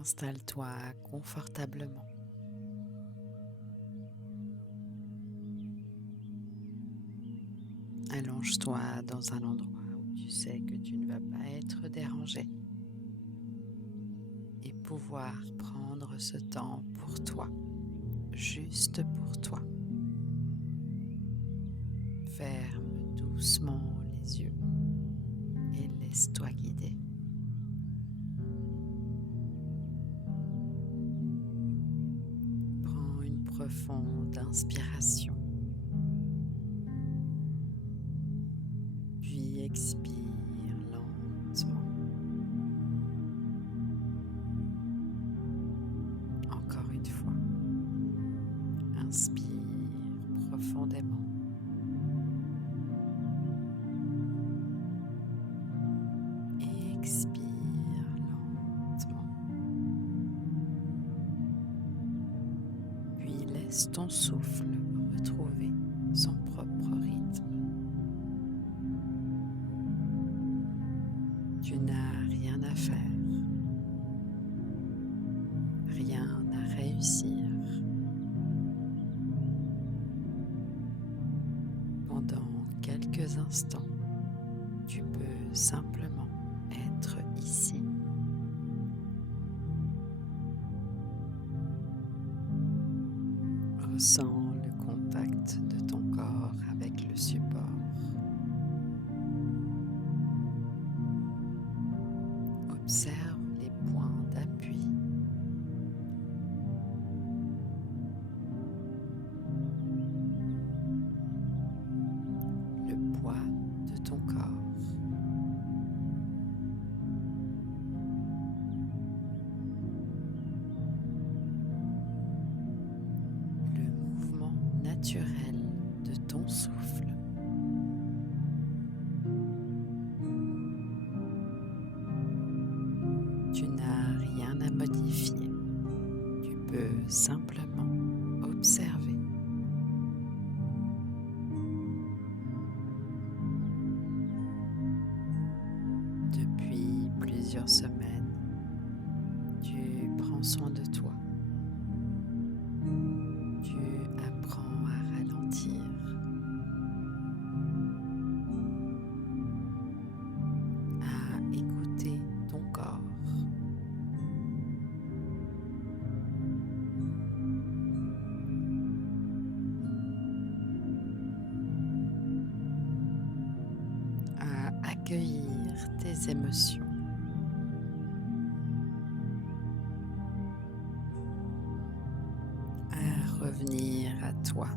Installe-toi confortablement. Allonge-toi dans un endroit où tu sais que tu ne vas pas être dérangé et pouvoir prendre ce temps pour toi, juste pour toi. Ferme doucement les yeux et laisse-toi guider. Prends une profonde inspiration, puis expire lentement. Encore une fois, inspire profondément et expire lentement. Puis laisse ton souffle retrouver son propre rythme. Tu n'as rien à faire, rien à réussir. Pendant quelques instants, tu peux simplement être ici. Ressens le contact de ton corps avec le support. Observe les points d'appui. Le poids de ton corps. Le mouvement naturel de ton souffle. Tu n'as rien à modifier. Tu peux simplement observer. Depuis plusieurs semaines, tu prends soin de toi. Tu apprends à ralentir, à écouter ton corps. À accueillir tes émotions, à revenir à toi.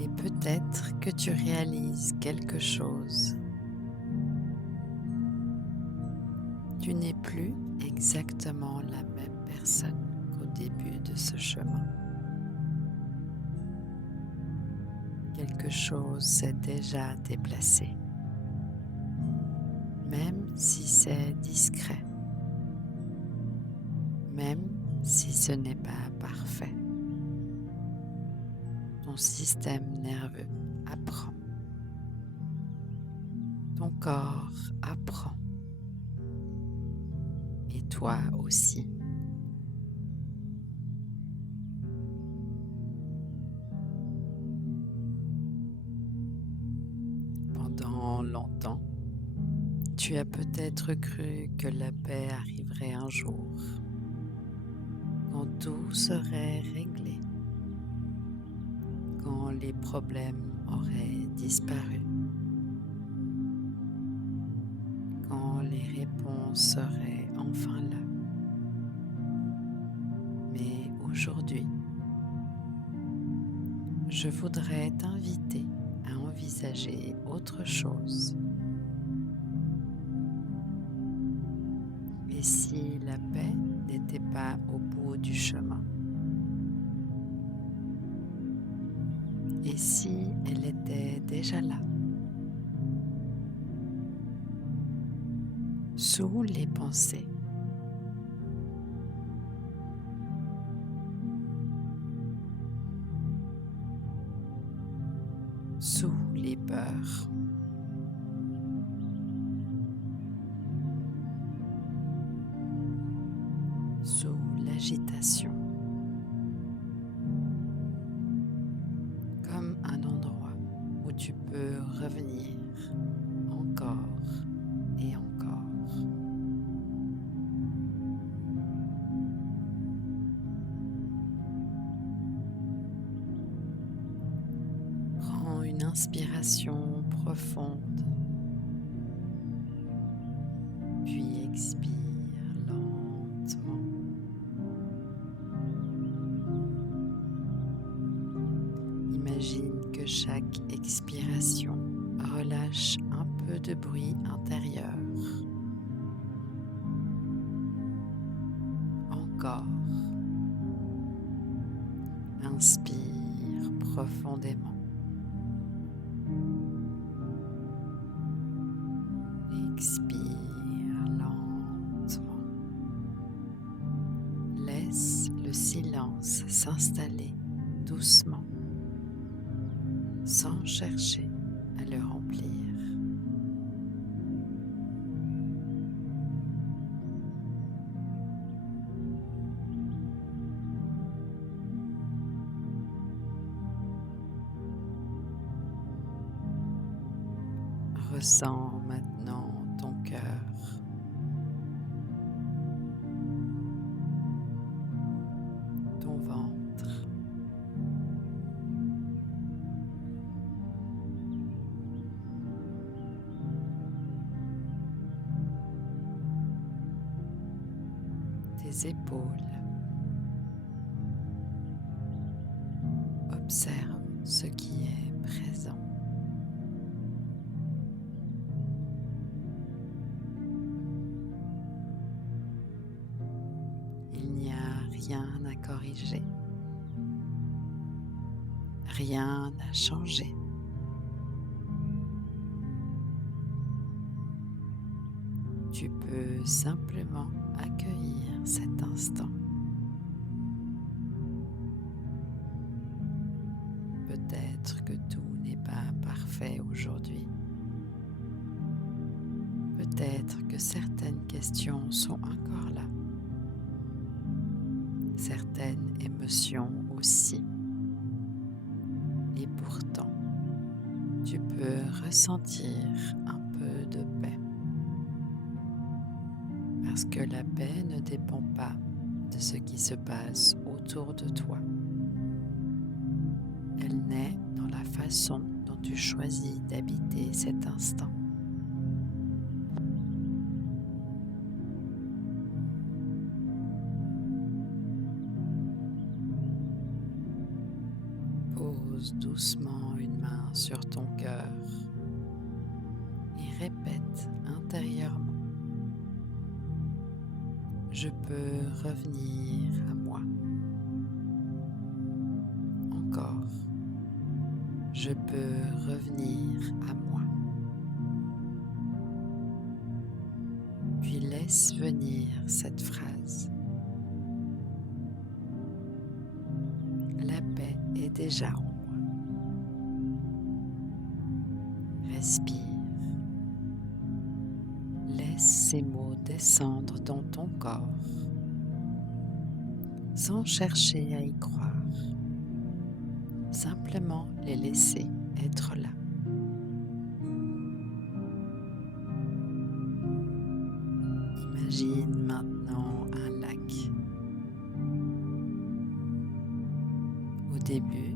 Et peut-être que tu réalises quelque chose. Tu n'es plus exactement la même personne qu'au début de ce chemin. Quelque chose s'est déjà déplacé, même si c'est discret, même si ce n'est pas parfait. Ton système nerveux apprend. Ton corps apprend. Et toi aussi. Pendant longtemps, tu as peut-être cru que la paix arriverait un jour, quand tout serait réglé, quand les problèmes auraient disparu, quand les réponses seraient enfin là. Mais aujourd'hui, je voudrais t'inviter à envisager autre chose. Et si la paix n'était pas au bout du chemin? Et si elle était déjà là? Sous les pensées. Sous les peurs. tu peux revenir encore et encore. Prends une inspiration profonde, puis expire lentement. Imagine que chaque expiration relâche un peu de bruit intérieur. Encore. Inspire profondément. Expire lentement. Laisse le silence s'installer doucement, sans chercher à le remplir. Ressens maintenant ton cœur, ton ventre, tes épaules. Observe ce qui est présent. Il n'y a rien à corriger, rien à changer. Tu peux simplement accueillir cet instant. Peut-être que tout n'est pas parfait aujourd'hui. Peut-être que certaines questions sont encore là. Certaines émotions aussi. Et pourtant, tu peux ressentir un peu de paix. Parce que la paix ne dépend pas de ce qui se passe autour de toi. Elle naît dans la façon dont tu choisis d'habiter cet instant. Pose doucement une main sur ton cœur et répète intérieurement. Je peux revenir à moi. Encore. Je peux revenir à moi. Puis laisse venir cette phrase. La paix est déjà en moi. Respire. Laisse ces mots descendre dans ton corps, sans chercher à y croire. Simplement les laisser être là. Imagine maintenant un lac. Au début,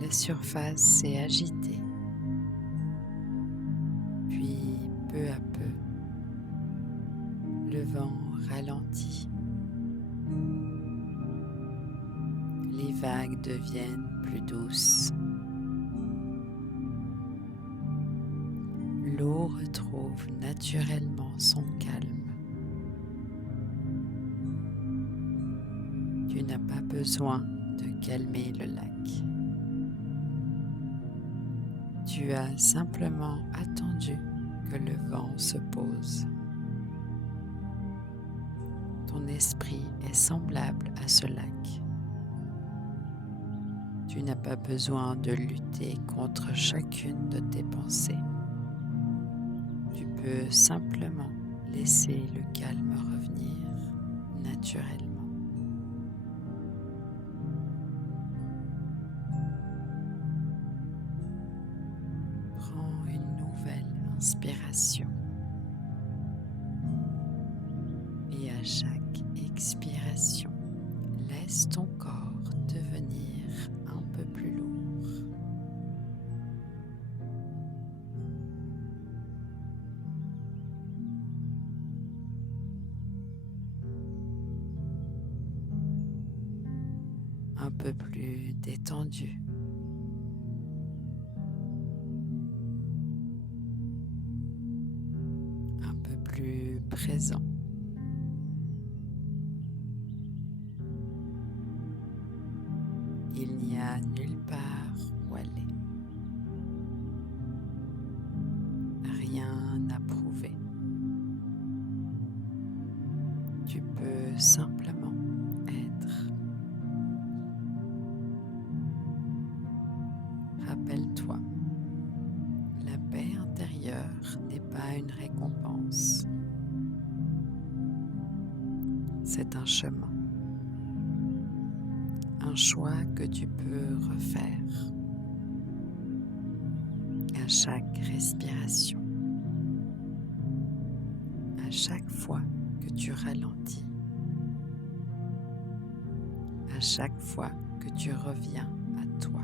la surface s'est agitée. Puis, peu à peu, le vent ralentit. Les vagues deviennent plus douces. L'eau retrouve naturellement son calme. Tu n'as pas besoin de calmer le lac. Tu as simplement attendu que le vent se pose. Ton esprit est semblable à ce lac. Tu n'as pas besoin de lutter contre chacune de tes pensées. Tu peux simplement laisser le calme revenir naturellement. inspiration et à chaque expiration, laisse ton corps devenir un peu plus lourd. Un peu plus détendu. Un peu plus présent. Il n'y a nulle part où aller. Rien à prouver. Tu peux simplement être. Rappelle-toi, la paix intérieure n'est pas une récompense. C'est un chemin. Un choix que tu peux refaire à chaque respiration, à chaque fois que tu ralentis, à chaque fois que tu reviens à toi.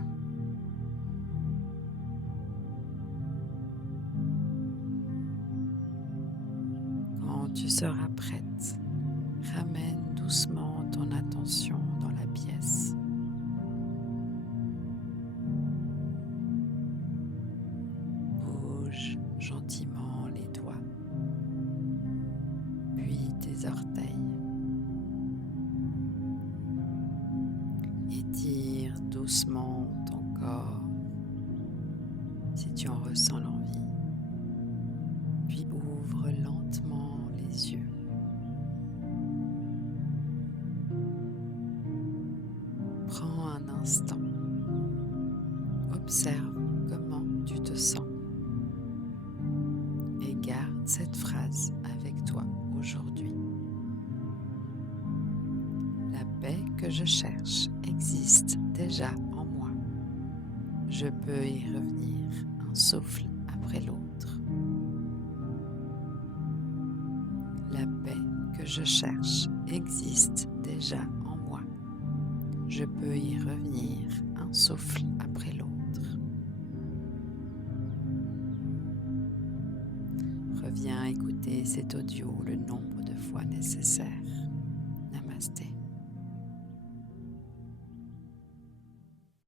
Quand tu seras prête, ramène doucement ton attention dans la pièce. Bouge gentiment les doigts, puis tes orteils. Étire doucement ton corps si tu en ressens l'envie, puis ouvre lentement les yeux. Prends un instant, observe comment tu te sens et garde cette phrase avec toi aujourd'hui. La paix que je cherche existe déjà en moi. Je peux y revenir un souffle après l'autre. La paix que je cherche existe déjà en moi. Je peux y revenir un souffle après l'autre. Reviens écouter cet audio le nombre de fois nécessaire.